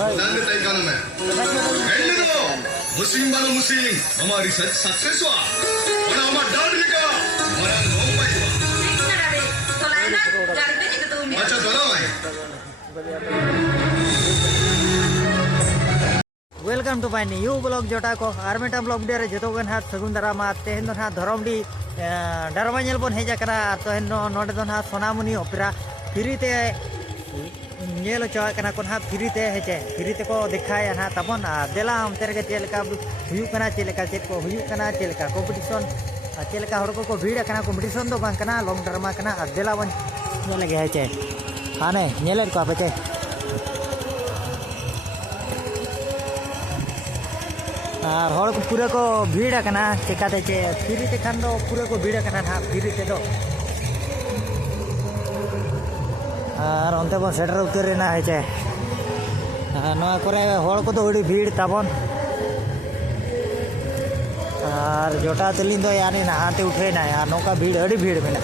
nanti taikan me. Ini tuh musim baru musim, हमारी success हुआ, और हमारा डर निका, हमारा नौ पाई हुआ. अच्छा चलो भाई. Welcome to my new blog जोटा को आरमेटा ब्लॉग डेरे जतोगन हाथ सगुन दारामा तेहन दो हाथ धरमडी डरमा नेल बन हेजा करा तेहन नोडे दो हाथ सोनामुनी ओपेरा फ्रीते नेल चवा कना कोन हाथ फ्रीते हेचे फ्रीते को दिखाया ना तबन देला हम तेरे चेलका हुयु कना चेलका चेक को हुयु कना चेलका कंपटीशन चेलका हर को भीड़ कना कंपटीशन दो बांग कना लॉन्ग ड्रामा कना देला बन नेल गे हेचे हाने नेल को आपे और हर को पूरा को भीड़ कना चिकाते चे फ्री ते खान दो पूरा को भीड़ कना ना फ्री ते दो और अंते बन सेटर उतर ना है चे नवा करे हर को तो उड़ी भीड़ ताबन और जोटा तलिन दो यानी नहाते उठे ना यार नौका भीड़ अड़ी भीड़ में ना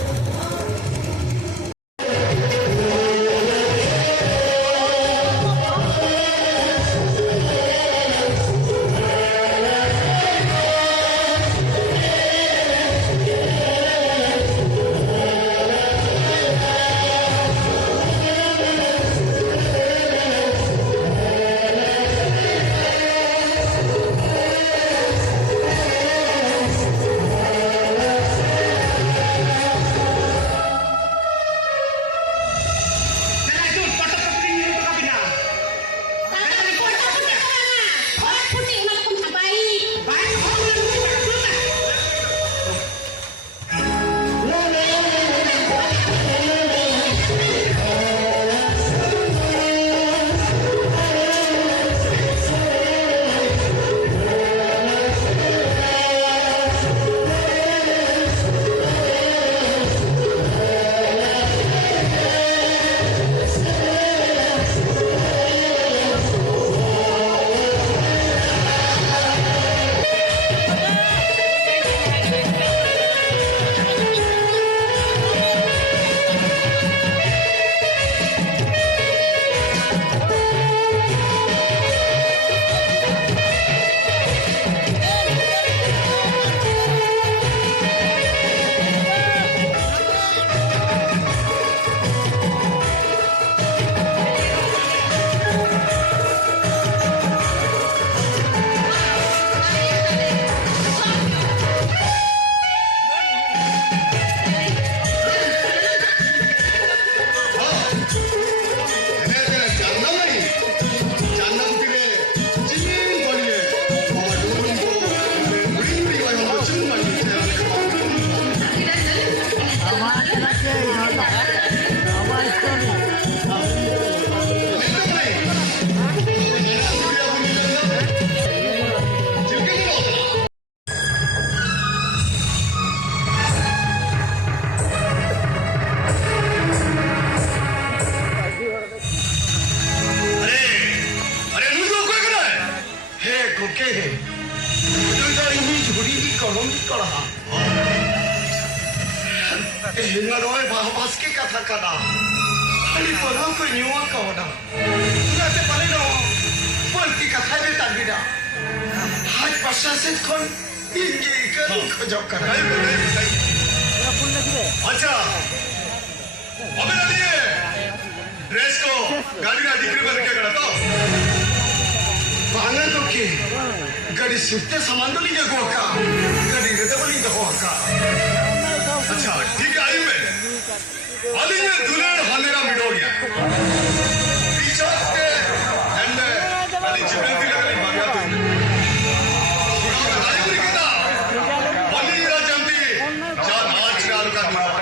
Bahaski kata kata, ini perlu kenyuak kau dah. Sudah terpaling dah, politik kata dia tak beda. Haj pasal sekarang tinggi kan kejauh kan. अच्छा, अबे नदी है, ड्रेस को गाड़ी का डिग्री बन के करा तो, बांगन तो के, गाड़ी सिर्ते सामान तो नहीं जागो का, गाड़ी के तो नहीं जागो का. अच्छा, ठीक है आई मैं, अली ये दुल्हन हमेरा मिडो गया, पीछे के, एंडे, अली जिब्रेल भी लगा नहीं बांगा तो, आई बुरी कितना, अली ये जंती, जान आज काल का दिमाग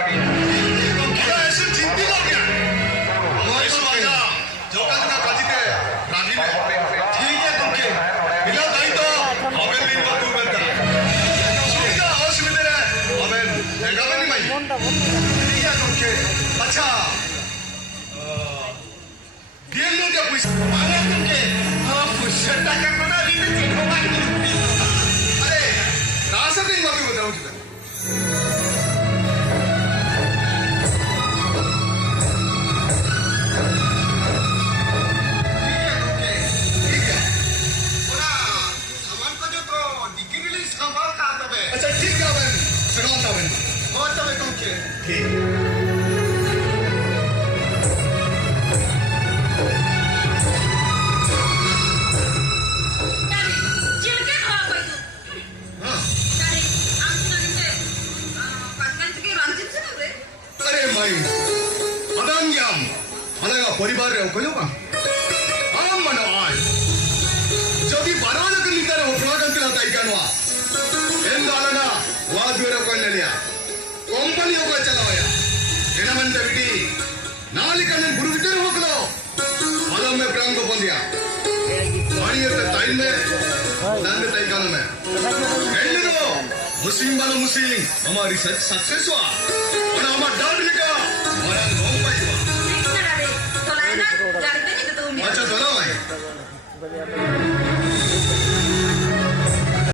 क्या ऐसे चिंती हो गया, हमारे तो बाजा, जो का जितना काजिते, राजी में, ठीक है तुमके, बिना दाई तो, हमें नहीं बात तू बनता, सुनिका होश में तेरे, हमें जगह में नहीं माई, ठीक है तुमके, अच्छा, dia lu dia push, mana tuke, push, tak kan mana ni tu cakap apa ni? अरे, रास्ता नहीं मालूम बताओ तुझे. जानवा ಎಂದಾಲನ ವಾದ್ವರ ಕೊಳ್ಳಲಿಯ ಕಂಪನಿ ಹೋಗ ಚಲವಯ ಏನಮಂತ ಬಿಡಿ ನಾಲಿಕನ್ನ ಗುರುಗಿಟ್ಟರೆ ಹೋಗಲು ಮಲಮ್ಮೆ ಪ್ರಾಂಗ ಬಂದಿಯ ಮಾಡಿಯತ್ತ ತಾಯಿಮೆ ನನ್ನ ತೈಕಾನಮೆ ಎಲ್ಲರೂ मुस्लिम वालों मुस्लिम हमारी सक्सेस हुआ और हमारा डर लिखा हमारा गाँव पाई हुआ अच्छा चलो भाई